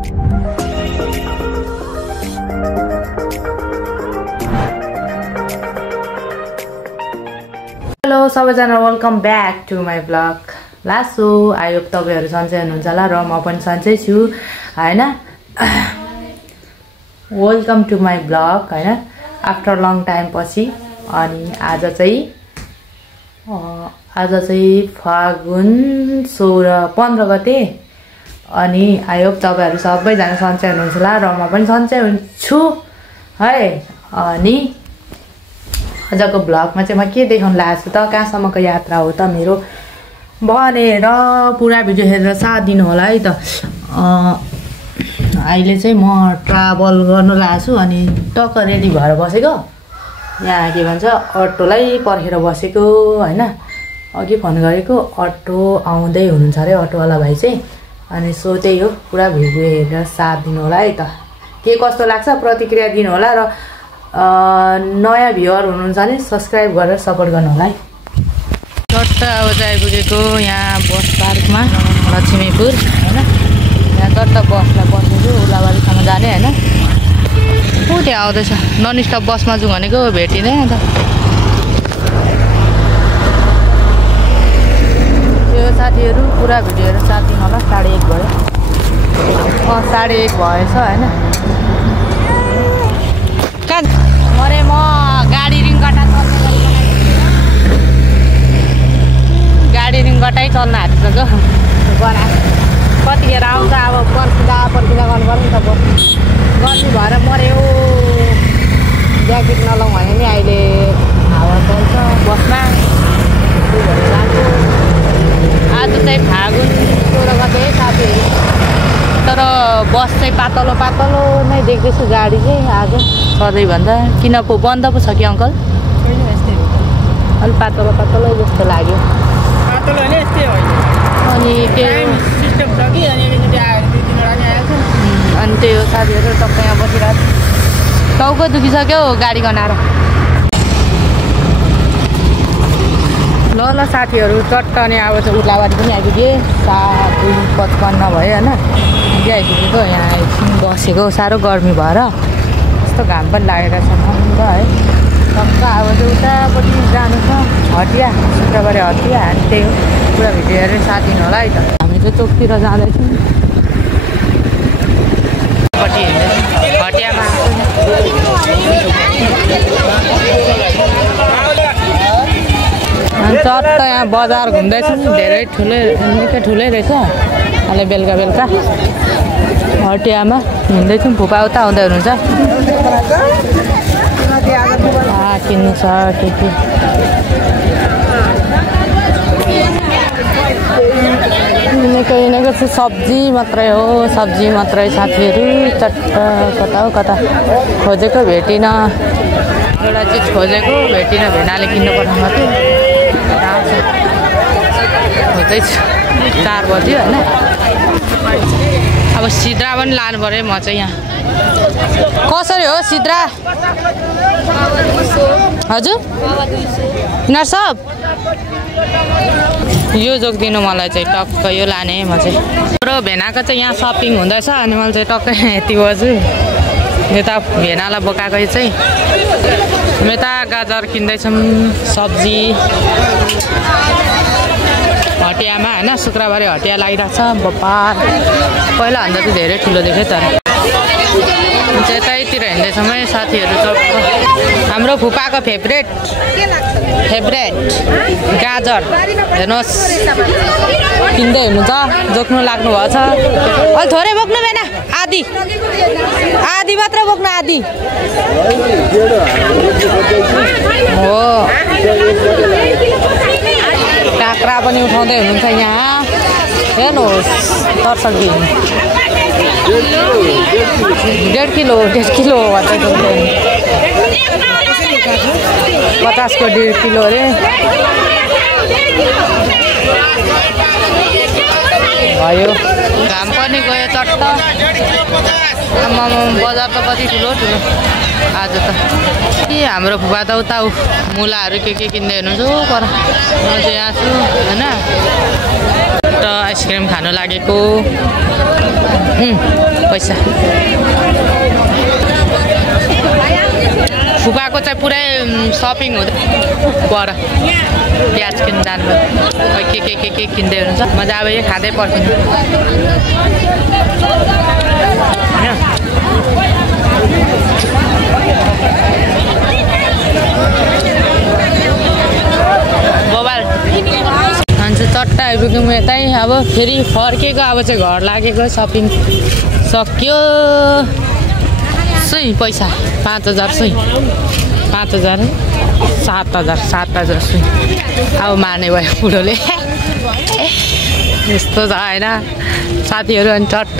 Hello सबैजना, welcome back to my blog लासो। I hope तपाईँहरू सन्चै हुनुहुन्छ होला र म पनि सन्चै छु हैन। वेलकम टु माई ब्लग हैन, आफ्टर लङ टाइम पछि। अनि आज चाहिँ फागुन 15 गते। अनि आई होप तपाईँहरू सबैजना सन्चै हुनुहुन्छ होला र म पनि सन्चै हुन्छु है। अनि आजको ब्लगमा चाहिँ म के देखाउन लागेको छु त, कहाँसम्मको यात्रा हो त मेरो भनेर पुरा भिडियो हेरेर साथ दिनु होला है त। अहिले चाहिँ म ट्राभल गर्नु लागेको छु अनि टक्क रेडी भएर बसेको। यहाँ के भन्छ अटोलाई पर्खेर बसेको हैन। अघि फोन गरेको अटो आउँदै हुनुहुन्छ अरे अटोवाला भाइ चाहिँ। अनि सो त्यही हो, पुरा भिडियो हेरेर साथ दिनु होला है त। के कस्तो लाग्छ प्रतिक्रिया दिनु होला र नयाँ भ्युअर हुनुहुन्छ भने सब्सक्राइब गरेर सपोर्ट गर्नु होला है। चट्ट अब चाहिँ आइपुगेको यहाँ बस पार्कमा लक्ष्मीपुर हैन। यहाँ चट्ट बसलाई बसेको उलाबारीसम्म जाने हैन। ऊ त्यहाँ आउँदैछ, नन स्टप बसमा जाउँ भनेको भेटिँदैन त। यो साथीहरू पुरा भिडियोहरू साथ दिनु होला। 1:30 भयो। 1:30 भएछ हैन। अरे म गाडी रिङगटा गाडी रिङगटै चल्न आँटिसक्यो बना। कतिखेर आउँछ अब पर्खिँदा गर्नु पर्यो नि त। गर्मी भएर मऱ्यो। ज्याकेट नलाउँ भने नि अहिले हावा चल्छ बसमा। आज चाहिँ फागुन 16 गते साथीहरू। तर बस चाहिँ पातलो पातलो नै देख्दैछु गाडी चाहिँ आज सधैँभन्दा। किन पो बन्द पो छ कि अङ्कल? अलिक पातलो पातलो जस्तो लाग्यो। अनि त्यही हो साथीहरू, टक्क यहाँ बसिरहेको टाउको दुखिसक्यो गाडी गनाएर। ल साथीहरू चट्ट अनि अब चाहिँ उर्लाबारी पनि आइपुगेँ। 7:55 भयो होइन। आइपुगेको यहाँ एकछिन बसेको, साह्रो गर्मी भएर यस्तो घाम पनि लागेर छ महँगो है। टक्क अब चाहिँ उतापट्टि जानु छ हटिया, शुक्रबारे हटिया। अनि त्यही हो, पुरा भिडियो हेरेर साथ दिनु होला है त। हामी चाहिँ चोकतिर जाँदैछौँ, हटियामा चट्ट यहाँ बजार घुम्दैछौँ। धेरै निकै ठुलै रहेछ। अहिले बेलुका बेलुका हटियामा हिँड्दैछौँ। फुपा उता आउँदै हुनुहुन्छ। किन्नु छ के किनेको चाहिँ सब्जी मात्रै हो, सब्जी मात्रै साथीहरू। चट्ट कता हो कता खोजेको भेटिनँ। एउटा चिज खोजेको भेटिनँ, भेनाले किन्नु पठाउनु थियो। खोज्दैछु 4 बज्यो होइन। अब सिद्रा पनि लानु पऱ्यो। म चाहिँ यहाँ कसरी हो सिद्रा? हजुर यिनीहरू सब यो जोगिदिनु मलाई चाहिँ टक्क यो लाने म चाहिँ। र भेनाको चाहिँ यहाँ सपिङ हुँदैछ अनि मैले चाहिँ टक्कै यति बज्यो। यता भेनालाई बोकाएको चाहिँ यता गाजर किन्दैछौँ सब्जी हटियामा होइन। शुक्रबारे हटिया लागिरहेको छ बपार। पहिलाभन्दा चाहिँ धेरै ठुलो देख्यो तर यतैतिर हिँड्दैछौँ है साथीहरू। टक्क हाम्रो फुपाको फेभरेट गाजर हेर्नुहोस् किन्दै हुनुहुन्छ। जोक्नु लाग्नु भएको छ। अलि थोरै बोक्नु भएन, आधी मात्र बोक्नु, आधी हो। काँक्रा पनि उठाउँदै हुनुहुन्छ यहाँ हेर्नुहोस्। तर्सकी 1.5 किलो भन्छ। 50 को 1.5 किलो अरे भयो। घाम पनि गयो चट्ट। बजार त कति ठुलो आज त। हाम्रो फुपा त उता मुलाहरू के किन्दै हुनुहुन्छ पर। म चाहिँ यहाँ छु होइन। आइसक्रिम खानु लागेको। पैसा फुपाको चाहिँ पुरै सपिङ हुँदै पर प्याज किन्नु जानुभयो के किन्दै हुनुहुन्छ मजा अब यो खाँदै पर्खिनु मोबाइल अन्त चट्टा आइपुग्यौँ यतै अब फेरि फर्केको अब चाहिँ घर लागेको सपिङ सक्यो सुई पैसा 5000 सुई 5000 7,000 सुई अब मार्ने भयो बुढोले यस्तो छ होइन साथीहरू अनि चट्ट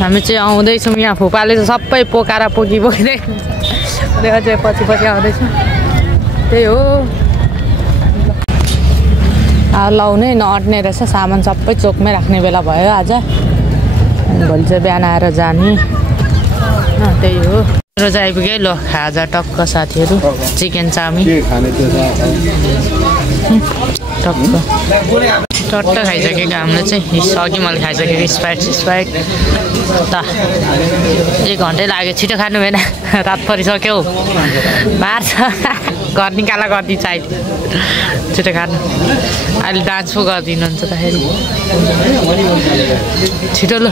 हामी चाहिँ आउँदैछौँ यहाँ फुपाले चाहिँ सबै पोकाएर पोकिँदै चाहिँ पछि आउँदैछौँ त्यही हो लाउनै नअट्ने रहेछ सामान सबै चोकमै राख्ने बेला भयो आज अनि भोलि चाहिँ बिहान आएर जाने त्यही हो रोज आइपुग्यो ल खाजा टक्क साथीहरू चिकन चाउमिन टक्क खाइसकेको हामीले चाहिँ अघि मैले खाइसकेको स्प्राइट त 1 घन्टै लाग्यो छिटो खानु भएन रात परिसक्यो मार्छ घर निकाला गरिदिन्छ अहिले छिटो खानु अहिले डान्स पो गरिदिनुहुन्छ त फेरि छिटो ल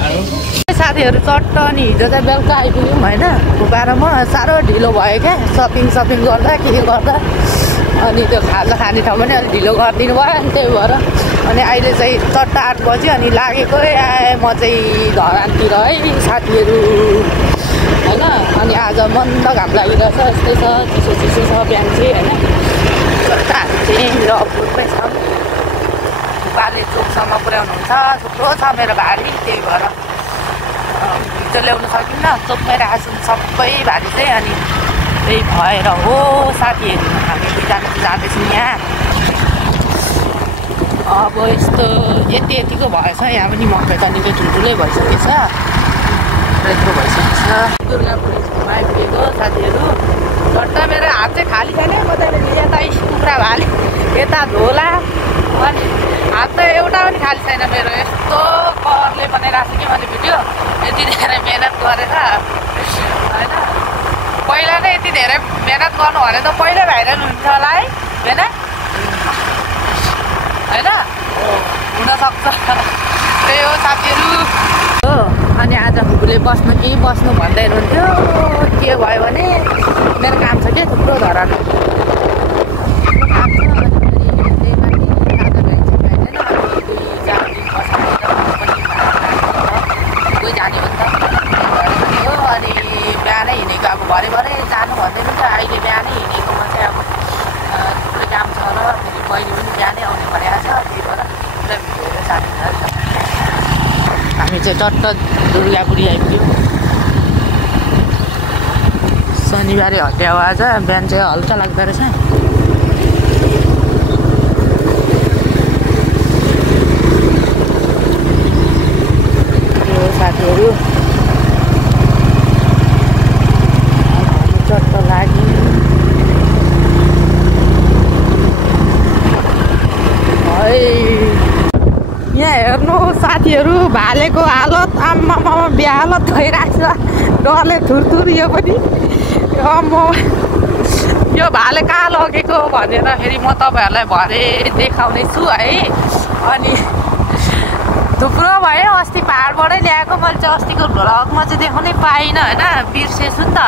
साथीहरू चट्ट अनि हिजो चाहिँ बेलुका आइपुग्यौँ होइन फुपाएर म साह्रो ढिलो भयो क्या सपिङ गर्दा के गर्दा अनि त्यो खाजा खाने ठाउँमा पनि अलिक ढिलो गरिदिनु भयो अनि त्यही भएर अनि अहिले चाहिँ चट्ट 8 बज्यो अनि लागेकै आएँ म चाहिँ धरानतिर है साथीहरू होइन अनि आज मन्द घाम लागिरहेछ यस्तै छ चिसो छ बिहान चाहिँ होइन चट्टाहरू चाहिँ रपुरमै छ बाले चोकसम्म पुर्याउनुहुन्छ थुप्रो छ मेरो भारी त्यही भएर हिजो ल्याउनु सकिन्न चोकमै राखेको छु सबै भारी चाहिँ अनि त्यही भएर हो साथीहरू हामी जाँदैछौँ यहाँ अब यस्तो यतिको भएछ यहाँ पनि मकै त निकै ठुल्ठुलै भइसकेछ यत्रो भइसकेको छ दुर्गा पुलिसमा आइपुगेको साथीहरू चट्टा मेरो हात चाहिँ खाली छैन म त यता कुखुरा भाले यता झोला अनि हात त एउटा पनि खाली छैन मेरो यस्तो करले बनाइरहेको छु कि मैले भिडियो यति धेरै मेहनत गरेर होइन पहिला नै यति धेरै मेहनत गर्नु भने त पहिल्यै भाइरल हुन्छ होला है होइन होइन हुनसक्छ त्यही हो साथीहरू हो अनि आज फुपूले बस्नु भन्दै हुनुहुन्थ्यो के भयो भने मेरो काम छ क्या थुप्रो धरान जाने हो अनि बिहानै हिँडेको अब भरे जानु भन्दै हुन्छ अहिले बिहानै हिँडेकोमा चाहिँ अब थुप्रै काम छ र फेरि बहिनी पनि बिहानै आउने भनेको छ त्यही भएर हामी चाहिँ टट्ट दुर्गापुरी आइपुग्यौँ शनिबारे हत्या हो आज बिहान चाहिँ हल्का लाग्दो रहेछ साथीहरू चट्ट लाग्यो यहाँ हेर्नु साथीहरू भालेको हालत आम्मामा बेहालत भइरहेको छ डरले थुरथुर यो पनि यो भाले कहाँ लगेको भनेर फेरि म तपाईँहरूलाई भरे देखाउने छु है अनि थुप्रो भयो अस्ति पाहाडबाटै ल्याएको मैले चाहिँ अस्तिको भ्लगमा चाहिँ देखाउनै पाइनँ होइन बिर्सेछु नि त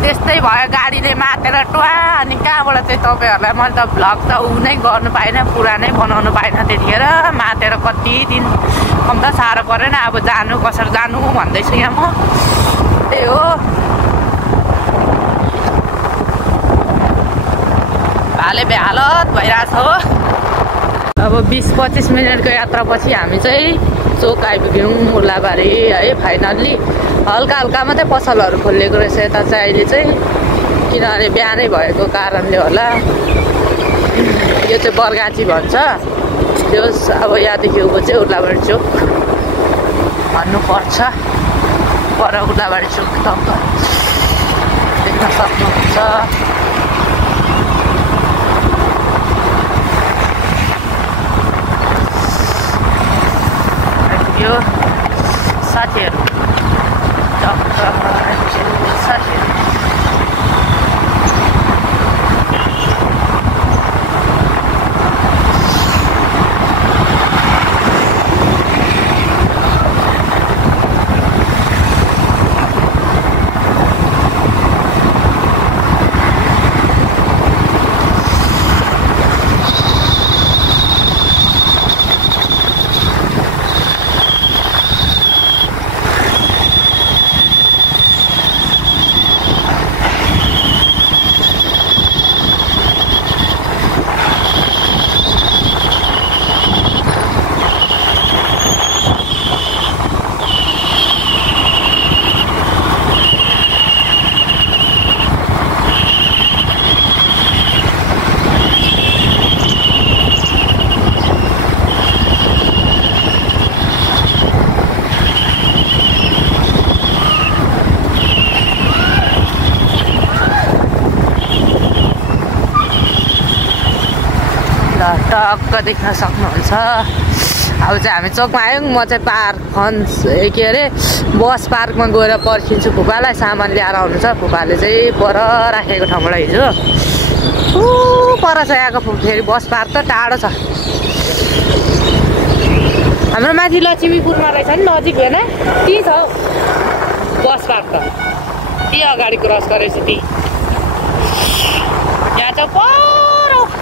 त्यस्तै भयो गाडीले मातेर टुवा अनि कहाँबाट चाहिँ तपाईँहरूलाई मैले त भ्लग त ऊ नै गर्नु पाइनँ पुरानै बनाउनु पाइनँ त्यतिखेर मातेर कति दिन त साह्रो परेन अब जानु कसरी जानु भन्दैछु यहाँ म त्यही हो भाले बेहालत भइरहेछ हो अब 20-25 मिनटको यात्रापछि हामी चाहिँ चोक आइपुग्यौँ मुलाबारी है फाइनल्ली हल्का मात्रै पसलहरू खोलिएको रहेछ यता चाहिँ अहिले चाहिँ किनभने बिहानै भएको कारणले होला यो चाहिँ बरगाँची भन्छ त्यो अब यहाँदेखि उँभो चाहिँ उर्लाबारी चोक भन्नुपर्छ पर उर्लाबारी चोक टक्क देख्न सक्नुहुन्छ आइसक्यो साथीहरू साथीहरू टक्क देख्न सक्नुहुन्छ। अब चाहिँ हामी चोकमा आयौँ। म चाहिँ पार्क के अरे बस पार्कमा गएर पर्खिन्छु फुपालाई। सामान ल्याएर आउनु छ। फुपाले चाहिँ पर राखेको ठाउँबाट हिजो पर छ। यहाँको फेरि बस पार्क त टाढो छ। हाम्रो माथि लक्ष्मीपुरमा रहेछ नि नजिक होइन त्यही छ हौ बस पार्क त। त्यही अगाडि क्रस गरेपछि त्यही यहाँ चाहिँ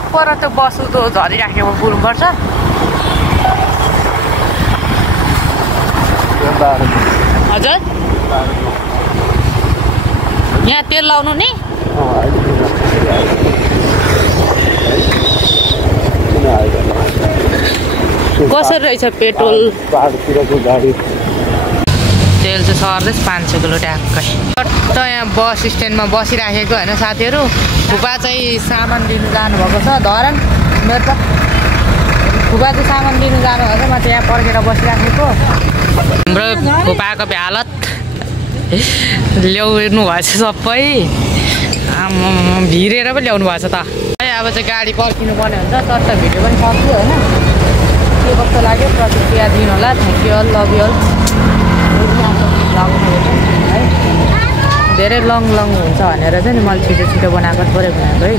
पर त बस उतो झरिराखेको पुग्नुपर्छ। हजुर यहाँ तेल लाउनु नि कसरी रहेछ पेट्रोल तेल चाहिँ सर्दैछ 500 किलो ट्याक्कै। त यहाँ बस स्ट्यान्डमा बसिराखेको होइन साथीहरू। फुपा चाहिँ सामान लिनु जानुभएको छ धरान। मेरो त फुपा चाहिँ सामान लिनु जानुभएको छ। म चाहिँ यहाँ पर्खेर बसिराखेको। हाम्रो फुपाको हालत ल्याउनु भएछ सबै भिरेर पो ल्याउनु भएछ त। अब चाहिँ गाडी पर्खिनु पर्ने हुन्छ। चट्ट भिडियो पनि सक्छु होइन। के कस्तो लाग्यो प्रतिक्रिया दिनु होला। Thank you all love you all. धेरै लङ हुन्छ भनेर चाहिँ नि मैले छिटो बनाएको थोरै बनाएको है।